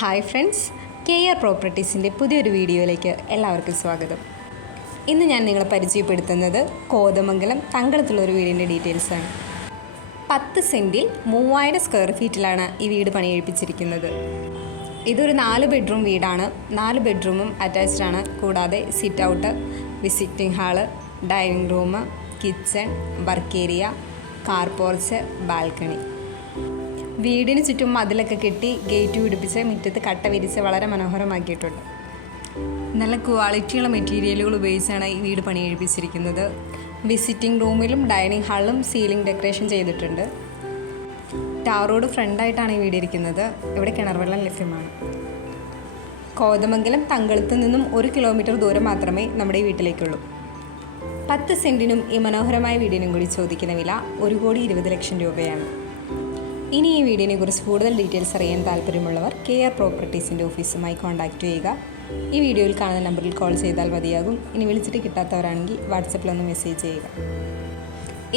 Hi friends, KR പ്രോപ്പർട്ടീസിൻ്റെ പുതിയൊരു വീഡിയോയിലേക്ക് എല്ലാവർക്കും സ്വാഗതം. ഇന്ന് ഞാൻ നിങ്ങളെ പരിചയപ്പെടുത്തുന്നത് കോതമംഗലം തങ്കളത്തുള്ളൊരു വീടിൻ്റെ ഡീറ്റെയിൽസാണ്. 10 സെൻറ്റിൽ 3000 സ്ക്വയർ ഫീറ്റിലാണ് ഈ വീട് പണിയെഴുപ്പിച്ചിരിക്കുന്നത്. ഇതൊരു 4 ബെഡ്റൂം വീടാണ്. 4 ബെഡ്റൂമും അറ്റാച്ച്ഡ് ആണ്. കൂടാതെ sit out, visiting hall, dining room, kitchen, work area, car porch, balcony. വീടിന് ചുറ്റും മതിലൊക്കെ കെട്ടി ഗേറ്റ് പിടിപ്പിച്ച് മുറ്റത്ത് കട്ട വിരിച്ച് വളരെ മനോഹരമാക്കിയിട്ടുണ്ട്. നല്ല ക്വാളിറ്റിയുള്ള മെറ്റീരിയലുകൾ ഉപയോഗിച്ചാണ് ഈ വീട് പണിയെഴുപ്പിച്ചിരിക്കുന്നത്. വിസിറ്റിംഗ് റൂമിലും ഡൈനിങ് ഹാളിലും സീലിംഗ് ഡെക്കറേഷൻ ചെയ്തിട്ടുണ്ട്. ടാർ റോഡ് ഫ്രണ്ടായിട്ടാണ് ഈ വീട് ഇരിക്കുന്നത്. ഇവിടെ കിണർവെള്ളം ലഭ്യമാണ്. കോതമംഗലം തങ്കളത്ത് നിന്നും 1 കിലോമീറ്റർ ദൂരം മാത്രമേ നമ്മുടെ ഈ വീട്ടിലേക്കുള്ളൂ. 10 സെൻറ്റിനും ഈ മനോഹരമായ വീടിനും കൂടി ചോദിക്കുന്ന വില 1,20,00,000 രൂപയാണ്. ഇനി ഈ വീടിനെ കുറിച്ച് കൂടുതൽ ഡീറ്റെയിൽസ് അറിയാൻ താല്പര്യമുള്ളവർ KR പ്രോപ്പർട്ടീസിൻ്റെ ഓഫീസുമായി കോൺടാക്റ്റ് ചെയ്യുക. ഈ വീഡിയോയിൽ കാണുന്ന നമ്പറിൽ കോൾ ചെയ്താൽ മതിയാകും. ഇനി വിളിച്ചിട്ട് കിട്ടാത്തവരാണെങ്കിൽ വാട്സപ്പിലൊന്ന് മെസ്സേജ് ചെയ്യുക.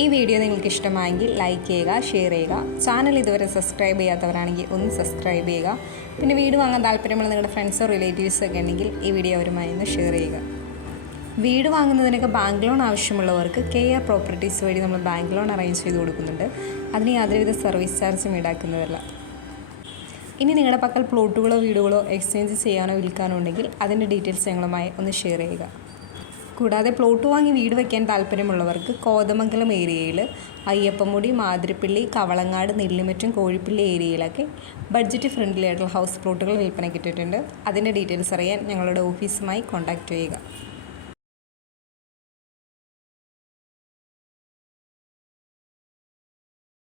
ഈ വീഡിയോ നിങ്ങൾക്ക് ഇഷ്ടമായെങ്കിൽ ലൈക്ക് ചെയ്യുക, ഷെയർ ചെയ്യുക. ചാനൽ ഇതുവരെ സബ്സ്ക്രൈബ് ചെയ്യാത്തവരാണെങ്കിൽ ഒന്ന് സബ്സ്ക്രൈബ് ചെയ്യുക. പിന്നെ വീട് വാങ്ങാൻ താല്പര്യമുള്ള നിങ്ങളുടെ ഫ്രണ്ട്സോ റിലേറ്റീവ്സോ ഒക്കെ ഉണ്ടെങ്കിൽ ഈ വീഡിയോ അവരുമായി ഒന്ന് ഷെയർ ചെയ്യുക. വീട് വാങ്ങുന്നതിനൊക്കെ ബാങ്ക് ലോൺ ആവശ്യമുള്ളവർക്ക് KR പ്രോപ്പർട്ടീസ് വഴി നമ്മൾ ബാങ്ക് ലോൺ അറേഞ്ച് ചെയ്ത് കൊടുക്കുന്നുണ്ട്. അതിന് യാതൊരുവിധ സർവീസ് ചാർജും ഈടാക്കുന്നതല്ല. ഇനി നിങ്ങളുടെ പക്കൽ പ്ലോട്ടുകളോ വീടുകളോ എക്സ്ചേഞ്ച് ചെയ്യാനോ വിൽക്കാനോ ഉണ്ടെങ്കിൽ അതിൻ്റെ ഡീറ്റെയിൽസ് ഞങ്ങളുമായി ഒന്ന് ഷെയർ ചെയ്യുക. കൂടാതെ പ്ലോട്ട് വാങ്ങി വീട് വയ്ക്കാൻ താല്പര്യമുള്ളവർക്ക് കോതമംഗലം ഏരിയയിൽ അയ്യപ്പമുടി, മാതിരപ്പള്ളി, കവളങ്ങാട്, നെല്ലിമറ്റും കോഴിപ്പള്ളി ഏരിയയിലൊക്കെ ബഡ്ജറ്റ് ഫ്രണ്ട്ലി ആയിട്ടുള്ള ഹൗസ് പ്ലോട്ടുകൾ വിൽപ്പനയ്ക്ക് ഇട്ടിട്ടുണ്ട്. അതിൻ്റെ ഡീറ്റെയിൽസ് അറിയാൻ ഞങ്ങളുടെ ഓഫീസുമായി കോൺടാക്റ്റ് ചെയ്യുക.